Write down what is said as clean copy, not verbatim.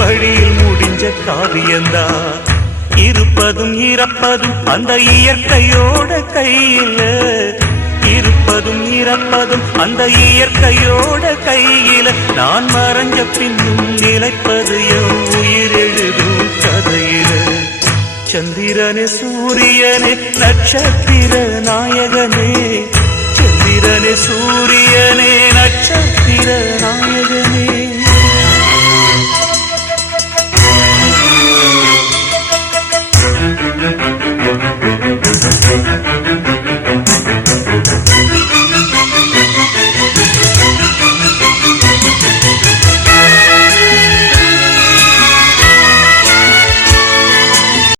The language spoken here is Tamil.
வழியில் முடிஞ்ச காவியந்தான். இருப்பதும் இறப்பதும் அந்த இயற்கையோட கையில, இருப்பதும் இறப்பதும் அந்த இயற்கையோட கையில. நான் மறைஞ்ச பின்னும் நிலைப்பது என் உயிர் எழுதும் கதையில. சந்திரனே சூரியனே நட்சத்திர நாயகனே, சந்திரனே சூரியனே நட்சத்திர நாயகனே.